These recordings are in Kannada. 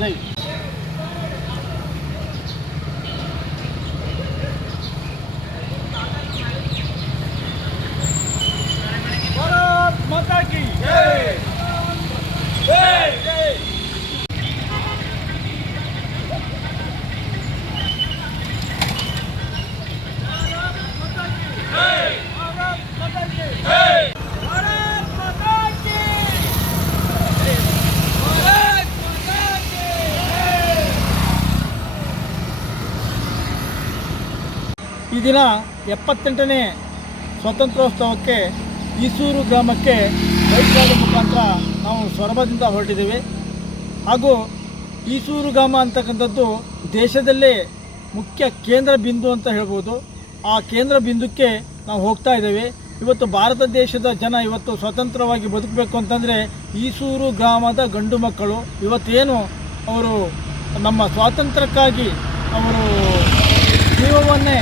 ಜೈ. ಭಾರತ್ ಮಾತಾ ಕಿ ಜೈ. ಜೈ ಜೈ. ಈ ದಿನ 78ನೇ ಸ್ವಾತಂತ್ರ್ಯೋತ್ಸವಕ್ಕೆ ಈಸೂರು ಗ್ರಾಮಕ್ಕೆ ಬೈಕ್ ರ್ಯಾಲಿ ಮುಖಾಂತರ ನಾವು ಸೊರಬದಿಂದ ಹೊರಟಿದ್ದೇವೆ. ಹಾಗೂ ಈಸೂರು ಗ್ರಾಮ ಅಂತಕ್ಕಂಥದ್ದು ದೇಶದಲ್ಲೇ ಮುಖ್ಯ ಕೇಂದ್ರ ಬಿಂದು ಅಂತ ಹೇಳ್ಬೋದು. ಆ ಕೇಂದ್ರ ಬಿಂದುಕ್ಕೆ ನಾವು ಹೋಗ್ತಾ ಇದ್ದೇವೆ. ಇವತ್ತು ಭಾರತ ದೇಶದ ಜನ ಇವತ್ತು ಸ್ವತಂತ್ರವಾಗಿ ಬದುಕಬೇಕು ಅಂತಂದರೆ ಈಸೂರು ಗ್ರಾಮದ ಗಂಡು ಮಕ್ಕಳು ಇವತ್ತೇನು ಅವರು ನಮ್ಮ ಸ್ವಾತಂತ್ರ್ಯಕ್ಕಾಗಿ ಅವರು ಜೀವವನ್ನೇ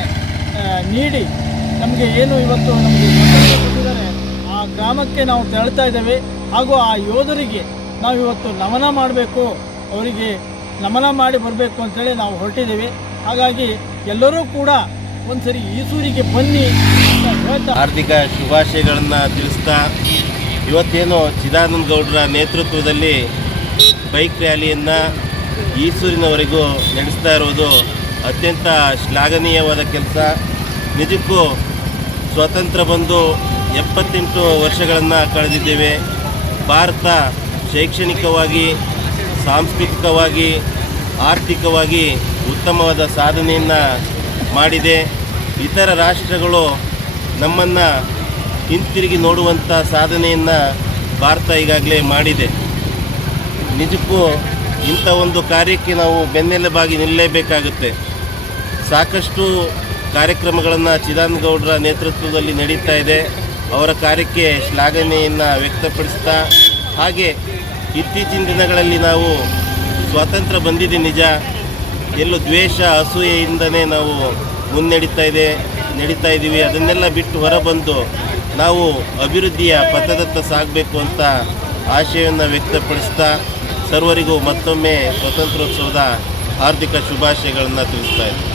ನೀಡಿ ನಮಗೆ ಏನು ಇವತ್ತು ನಮಗೆ ಸ್ವಾತಂತ್ರ್ಯ ಕೊಟ್ಟಿದ್ದಾರೆ ಆ ಗ್ರಾಮಕ್ಕೆ ನಾವು ತೆರಳ್ತಾ ಇದ್ದೇವೆ. ಹಾಗೂ ಆ ಯೋಧರಿಗೆ ನಾವು ಇವತ್ತು ನಮನ ಮಾಡಬೇಕು, ಅವರಿಗೆ ನಮನ ಮಾಡಿ ಬರಬೇಕು ಅಂತೇಳಿ ನಾವು ಹೊರಟಿದ್ದೇವೆ. ಹಾಗಾಗಿ ಎಲ್ಲರೂ ಕೂಡ ಒಂದ್ಸರಿ ಈಸೂರಿಗೆ ಬನ್ನಿ ಅಂತ ಹೇಳ್ತಾ ಹಾರ್ದಿಕ ಶುಭಾಶಯಗಳನ್ನು ತಿಳಿಸ್ತಾ ಇವತ್ತೇನು ಚಿದಾನಂದ ಗೌಡರ ನೇತೃತ್ವದಲ್ಲಿ ಬೈಕ್ ರ್ಯಾಲಿಯನ್ನು ಈಸೂರಿನವರೆಗೂ ನಡೆಸ್ತಾ ಇರೋದು ಅತ್ಯಂತ ಶ್ಲಾಘನೀಯವಾದ ಕೆಲಸ. ನಿಜಕ್ಕೂ ಸ್ವಾತಂತ್ರ್ಯ ಬಂದು 78 ವರ್ಷಗಳನ್ನು ಕಳೆದಿದ್ದೇವೆ. ಭಾರತ ಶೈಕ್ಷಣಿಕವಾಗಿ, ಸಾಂಸ್ಕೃತಿಕವಾಗಿ, ಆರ್ಥಿಕವಾಗಿ ಉತ್ತಮವಾದ ಸಾಧನೆಯನ್ನು ಮಾಡಿದೆ. ಇತರ ರಾಷ್ಟ್ರಗಳು ನಮ್ಮನ್ನು ಹಿಂತಿರುಗಿ ನೋಡುವಂಥ ಸಾಧನೆಯನ್ನು ಭಾರತ ಈಗಾಗಲೇ ಮಾಡಿದೆ. ನಿಜಕ್ಕೂ ಇಂಥ ಒಂದು ಕಾರ್ಯಕ್ಕೆ ನಾವು ಬೆನ್ನೆಲುಬಾಗಿ ನಿಲ್ಲಲೇಬೇಕಾಗುತ್ತೆ. ಸಾಕಷ್ಟು ಕಾರ್ಯಕ್ರಮಗಳನ್ನು ಚಿದಾನಂದ ಗೌಡರ ನೇತೃತ್ವದಲ್ಲಿ ನಡೀತಾ ಇದೆ. ಅವರ ಕಾರ್ಯಕ್ಕೆ ಶ್ಲಾಘನೆಯನ್ನು ವ್ಯಕ್ತಪಡಿಸ್ತಾ, ಹಾಗೆ ಇತ್ತೀಚಿನ ದಿನಗಳಲ್ಲಿ ನಾವು ಸ್ವಾತಂತ್ರ್ಯ ಬಂದಿದೆ ನಿಜ, ಎಲ್ಲೂ ದ್ವೇಷ ಅಸೂಯೆಯಿಂದನೇ ನಾವು ನಡೀತಾ ಇದ್ದೀವಿ. ಅದನ್ನೆಲ್ಲ ಬಿಟ್ಟು ಹೊರಬಂದು ನಾವು ಅಭಿವೃದ್ಧಿಯ ಪಥದತ್ತ ಸಾಗಬೇಕು ಅಂತ ಆಶಯವನ್ನು ವ್ಯಕ್ತಪಡಿಸ್ತಾ ಸರ್ವರಿಗೂ ಮತ್ತೊಮ್ಮೆ ಸ್ವಾತಂತ್ರ್ಯೋತ್ಸವದ ಹಾರ್ದಿಕ ಶುಭಾಶಯಗಳನ್ನು ತಿಳಿಸ್ತಾ ಇದ್ದೀನಿ.